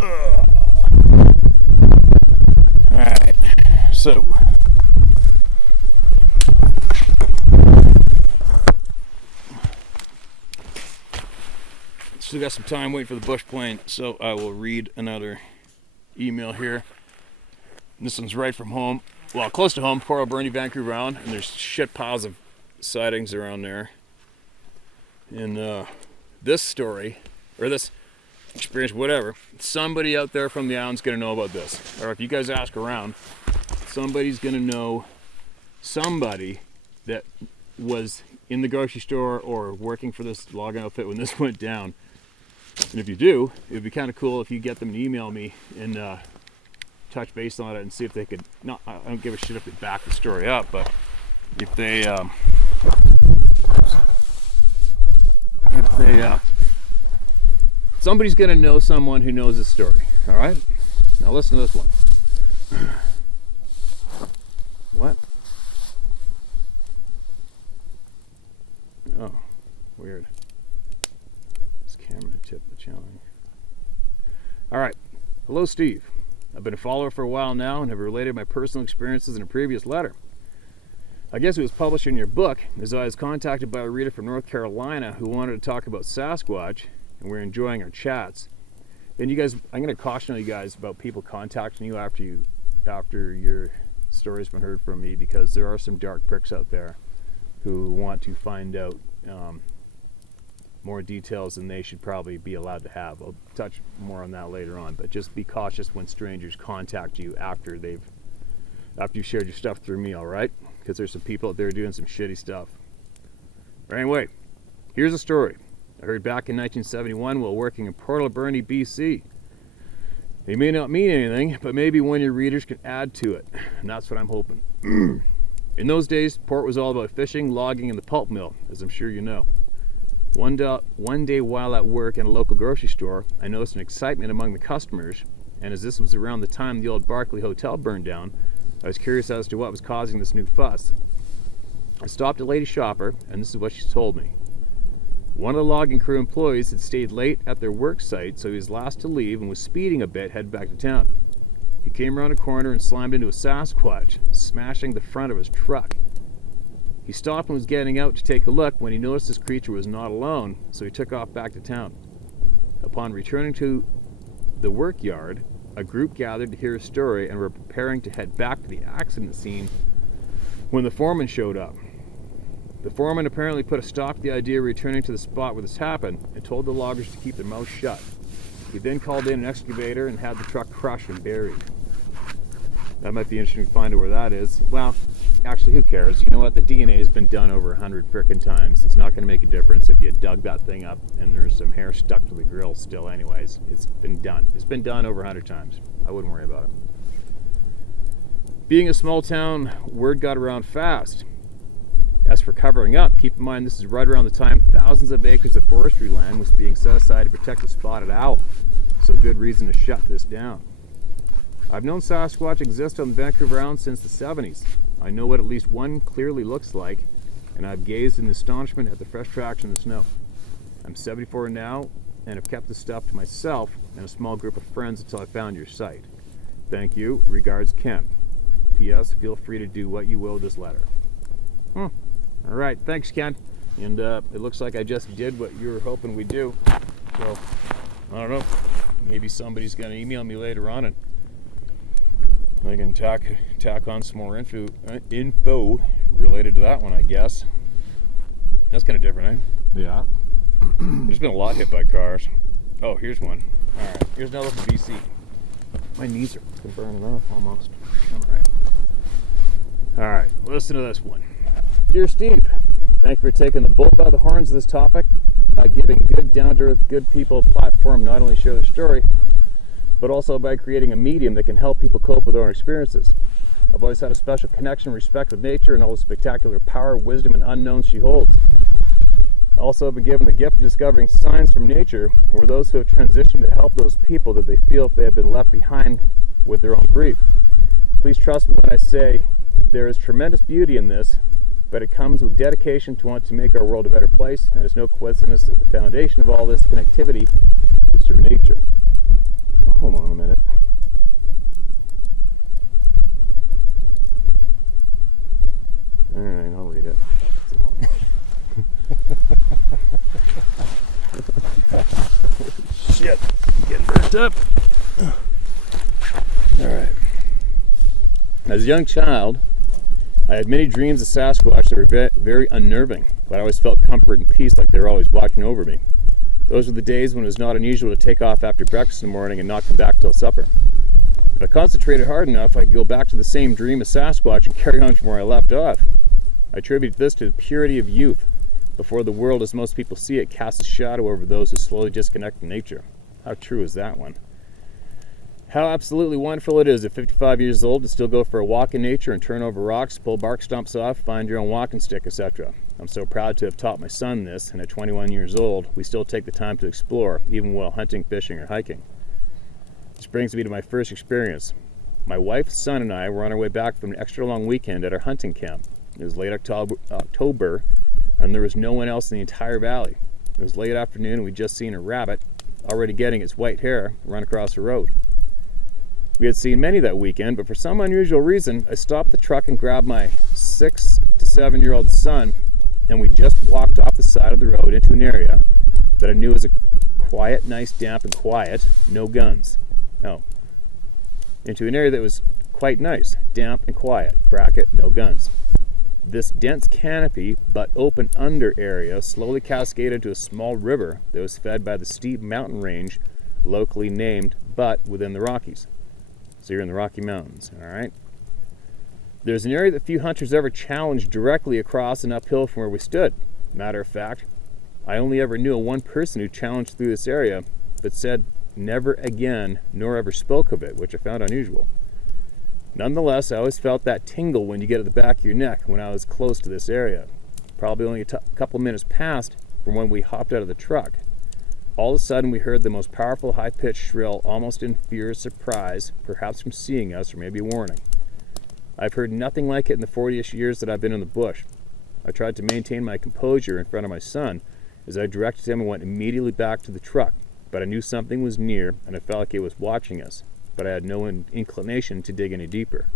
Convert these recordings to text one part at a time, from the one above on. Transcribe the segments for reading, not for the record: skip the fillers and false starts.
Alright, so still got some time waiting for the bush plane, so I will read another email here. This one's right from home, well, close to home, Port Alberni, Vancouver Island, and there's shit piles of sightings around there. And this story, or this experience, whatever, somebody out there from the island's gonna know about this. Or if you guys ask around, somebody's gonna know somebody that was in the grocery store or working for this logging outfit when this went down. And if you do, it would be kind of cool if you get them to email me and touch base on it and see if they could, not, I don't give a shit if they back the story up, but if they somebody's gonna know someone who knows this story. All right, now listen to this one. What? Oh, weird. This camera tipped the challenge. All right. Hello, Steve. I've been a follower for a while now and have related my personal experiences in a previous letter. I guess it was published in your book, as I was contacted by a reader from North Carolina who wanted to talk about Sasquatch, and we're enjoying our chats. And you guys, I'm going to caution you guys about people contacting you after your story's been heard from me, because there are some dark pricks out there who want to find out more details than they should probably be allowed to have. I'll touch more on that later on, but just be cautious when strangers contact you after you've shared your stuff through me, all right? Because there's some people out there doing some shitty stuff. But anyway, here's a story I heard back in 1971 while working in Port Alberni, BC. They may not mean anything, but maybe one of your readers can add to it, and that's what I'm hoping. In those days, Port was all about fishing, logging, and the pulp mill, as I'm sure you know. One day while at work in a local grocery store, I noticed an excitement among the customers, and as this was around the time the old Barclay Hotel burned down, I was curious as to what was causing this new fuss. I stopped a lady shopper, and this is what she told me. One of the logging crew employees had stayed late at their work site, so he was last to leave and was speeding a bit headed back to town. He came around a corner and slammed into a Sasquatch, smashing the front of his truck. He stopped and was getting out to take a look when he noticed this creature was not alone, so he took off back to town. Upon returning to the work yard, a group gathered to hear his story and were preparing to head back to the accident scene when the foreman showed up. The foreman apparently put a stop to the idea of returning to the spot where this happened and told the loggers to keep their mouths shut. He then called in an excavator and had the truck crushed and buried. That might be interesting to find out where that is. Well, actually, who cares? You know what? The DNA has been done over 100 frickin' times. It's not going to make a difference if you dug that thing up and there's some hair stuck to the grill still anyways. It's been done. It's been done over 100 times. I wouldn't worry about it. Being a small town, word got around fast. As for covering up, keep in mind this is right around the time thousands of acres of forestry land was being set aside to protect the spotted owl. So good reason to shut this down. I've known Sasquatch exist on the Vancouver Island since the 70s. I know what at least one clearly looks like, and I've gazed in astonishment at the fresh tracks in the snow. I'm 74 now, and have kept this stuff to myself and a small group of friends until I found your site. Thank you. Regards, Ken. P.S. Feel free to do what you will with this letter. All right, thanks, Ken. And it looks like I just did what you were hoping we'd do. So, I don't know. Maybe somebody's going to email me later on and I can tack on some more info related to that one, I guess. That's kind of different, eh? Yeah. There's been a lot hit by cars. Oh, here's one. All right, here's another from BC. My knees are burning off almost. All right, listen to this one. Dear Steve, thank you for taking the bull by the horns of this topic by giving good, down-to-earth, good people a platform not only share their story, but also by creating a medium that can help people cope with their own experiences. I've always had a special connection and respect with nature and all the spectacular power, wisdom, and unknowns she holds. I also have been given the gift of discovering signs from nature where those who have transitioned to help those people that they feel if they have been left behind with their own grief. Please trust me when I say there is tremendous beauty in this, but it comes with dedication to want to make our world a better place, and it's no coincidence that the foundation of all this connectivity is through nature. Oh shit. I'm getting burnt up. Alright. As a young child, I had many dreams of Sasquatch that were very unnerving, but I always felt comfort and peace like they were always watching over me. Those were the days when it was not unusual to take off after breakfast in the morning and not come back till supper. If I concentrated hard enough, I could go back to the same dream of Sasquatch and carry on from where I left off. I attribute this to the purity of youth, before the world as most people see it casts a shadow over those who slowly disconnect from nature. How true is that one? How absolutely wonderful it is at 55 years old to still go for a walk in nature and turn over rocks, pull bark stumps off, find your own walking stick, etc. I'm so proud to have taught my son this, and at 21 years old, we still take the time to explore, even while hunting, fishing, or hiking. This brings me to my first experience. My wife, son, and I were on our way back from an extra long weekend at our hunting camp. It was late October, and there was no one else in the entire valley. It was late afternoon, and we'd just seen a rabbit, already getting its white hair, run across the road. We had seen many that weekend, but for some unusual reason, I stopped the truck and grabbed my 6 to 7 year old son, and we just walked off the side of the road into an area that I knew was a quiet, nice, damp, and quiet, no guns. No. Into an area that was quite nice, damp and quiet, bracket, no guns. This dense canopy, but open under area slowly cascaded to a small river that was fed by the steep mountain range locally named but within the Rockies. So you're in the Rocky Mountains, all right? There's an area that few hunters ever challenged directly across and uphill from where we stood. Matter of fact, I only ever knew of one person who challenged through this area, but said never again, nor ever spoke of it, which I found unusual. Nonetheless, I always felt that tingle when you get at the back of your neck when I was close to this area. Probably only a couple minutes passed from when we hopped out of the truck. All of a sudden, we heard the most powerful, high-pitched shrill, almost in fear of surprise, perhaps from seeing us, or maybe a warning. I've heard nothing like it in the 40-ish years that I've been in the bush. I tried to maintain my composure in front of my son as I directed him and went immediately back to the truck, but I knew something was near, and I felt like it was watching us, but I had no inclination to dig any deeper.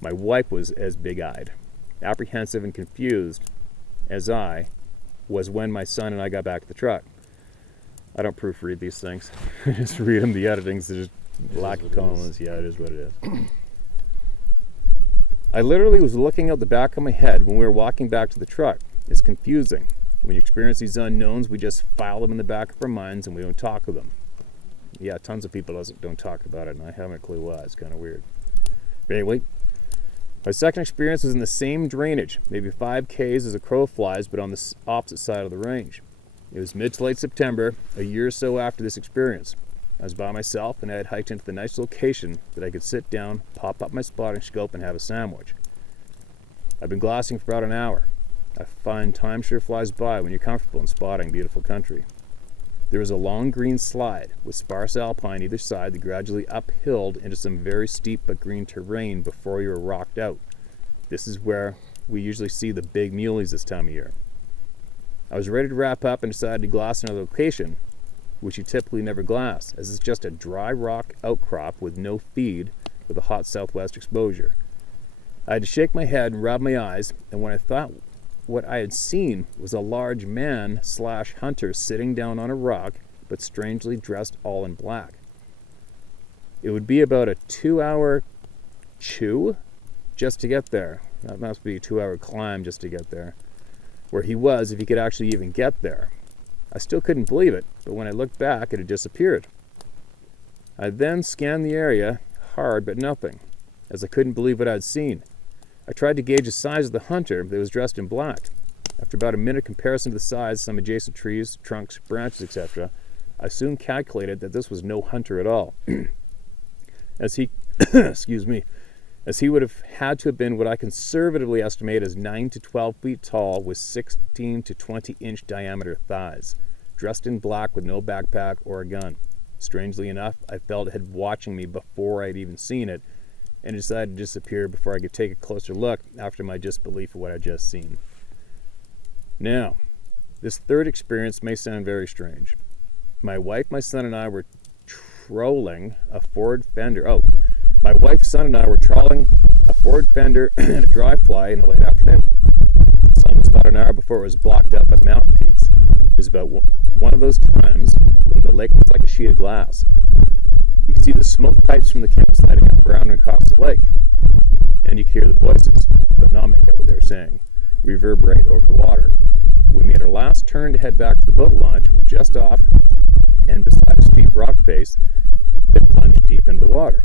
My wife was as big-eyed, apprehensive and confused as I was when my son and I got back to the truck. I don't proofread these things. I just read them. The editing's just lack of commas. Yeah, it is what it is. I literally was looking out the back of my head when we were walking back to the truck. It's confusing. When you experience these unknowns, we just file them in the back of our minds and we don't talk of them. Yeah, tons of people don't talk about it, and I haven't a clue why. It's kind of weird. But anyway, my second experience was in the same drainage, maybe 5 Ks as a crow flies, but on the opposite side of the range. It was mid to late September, a year or so after this experience. I was by myself, and I had hiked into the nice location that I could sit down, pop up my spotting scope, and have a sandwich. I've been glassing for about an hour. I find time sure flies by when you're comfortable in spotting beautiful country. There was a long green slide with sparse alpine either side that gradually uphilled into some very steep but green terrain before you were rocked out. This is where we usually see the big muleys this time of year. I was ready to wrap up and decided to glass another location, which you typically never glass, as it's just a dry rock outcrop with no feed with a hot southwest exposure. I had to shake my head and rub my eyes, and when I thought what I had seen was a large man/hunter sitting down on a rock, but strangely dressed all in black. It would be about a 2-hour chew just to get there. That must be a 2-hour climb just to get there. Where he was, if he could actually even get there. I still couldn't believe it, but when I looked back, it had disappeared. I then scanned the area hard, but nothing, as I couldn't believe what I'd seen. I tried to gauge the size of the hunter that was dressed in black. After about a minute comparison to the size of some adjacent trees, trunks, branches, etc., I soon calculated that this was no hunter at all. As he, as he would have had to have been what I conservatively estimate as 9 to 12 feet tall with 16 to 20 inch diameter thighs, dressed in black with no backpack or a gun. Strangely enough, I felt it had watching me before I'd even seen it, and decided to disappear before I could take a closer look after my disbelief of what I'd just seen. Now, this third experience may sound very strange. My wife, my son, and I were trolling a Ford Fender. My wife, son, and I were trawling a Ford Fender and a dry fly in the late afternoon. The sun was about an hour before it was blocked up by the mountain peaks. It was about one of those times when the lake was like a sheet of glass. You could see the smoke pipes from the camps lighting up around and across the lake. And you could hear the voices, but not make out what they were saying, reverberate over the water. We made our last turn to head back to the boat launch, and we're just off and beside a steep rock face that plunged deep into the water.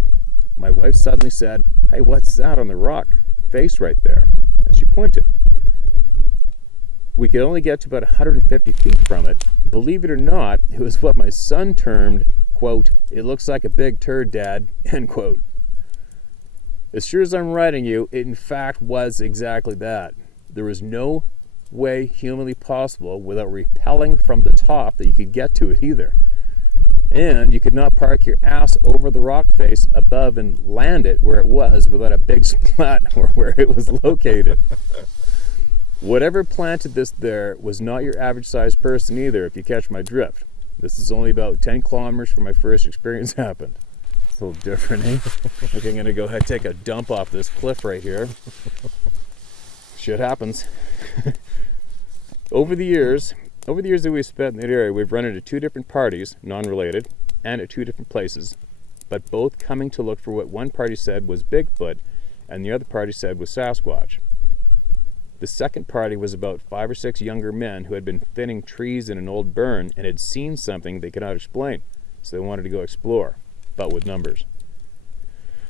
My wife suddenly said, "Hey, what's that on the rock face right there?" And she pointed. We could only get to about 150 feet from it. Believe it or not, it was what my son termed, quote, "It looks like a big turd, Dad," end quote. As sure as I'm writing you, it in fact was exactly that. There was no way humanly possible without rappelling from the top that you could get to it either. And you could not park your ass over the rock face above and land it where it was without a big splat or where it was located. Whatever planted this there was not your average sized person either, if you catch my drift. This is only about 10 kilometers from my first experience happened. It's a little different, eh? Okay, I'm gonna go ahead and take a dump off this cliff right here. Shit happens. Over the years that we've spent in that area, we've run into 2 different parties, non-related, and at 2 different places, but both coming to look for what one party said was Bigfoot and the other party said was Sasquatch. The second party was about 5 or 6 younger men who had been thinning trees in an old burn and had seen something they could not explain, so they wanted to go explore, but with numbers.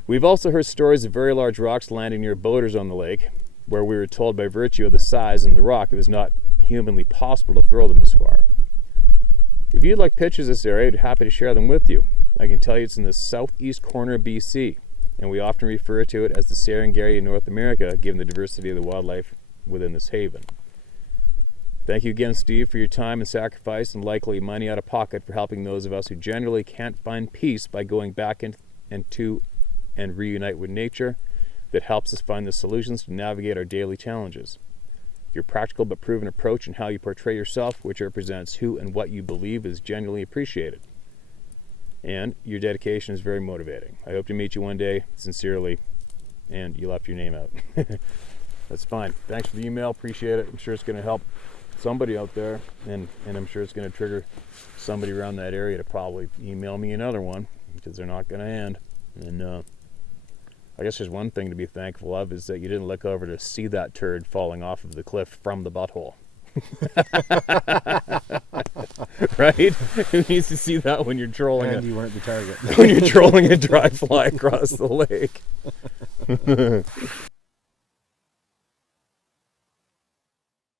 We've also heard stories of very large rocks landing near boaters on the lake, where we were told by virtue of the size and the rock it was not humanly possible to throw them as far. If you'd like pictures of this area, I'd be happy to share them with you. I can tell you it's in the southeast corner of BC, and we often refer to it as the Serengeti in North America, given the diversity of the wildlife within this haven. Thank you again, Steve, for your time and sacrifice and likely money out of pocket for helping those of us who generally can't find peace by going back into and reunite with nature that helps us find the solutions to navigate our daily challenges. Your practical but proven approach and how you portray yourself, which represents who and what you believe, is genuinely appreciated. And your dedication is very motivating. I hope to meet you one day, sincerely, and you left your name out. That's fine. Thanks for the email. Appreciate it. I'm sure it's going to help somebody out there, and I'm sure it's going to trigger somebody around that area to probably email me another one, because they're not going to end. And I guess there's one thing to be thankful of, is that you didn't look over to see that turd falling off of the cliff from the butthole. Right? Who needs to see that when you're trolling And you weren't the target. when you're trolling a dry fly across the lake?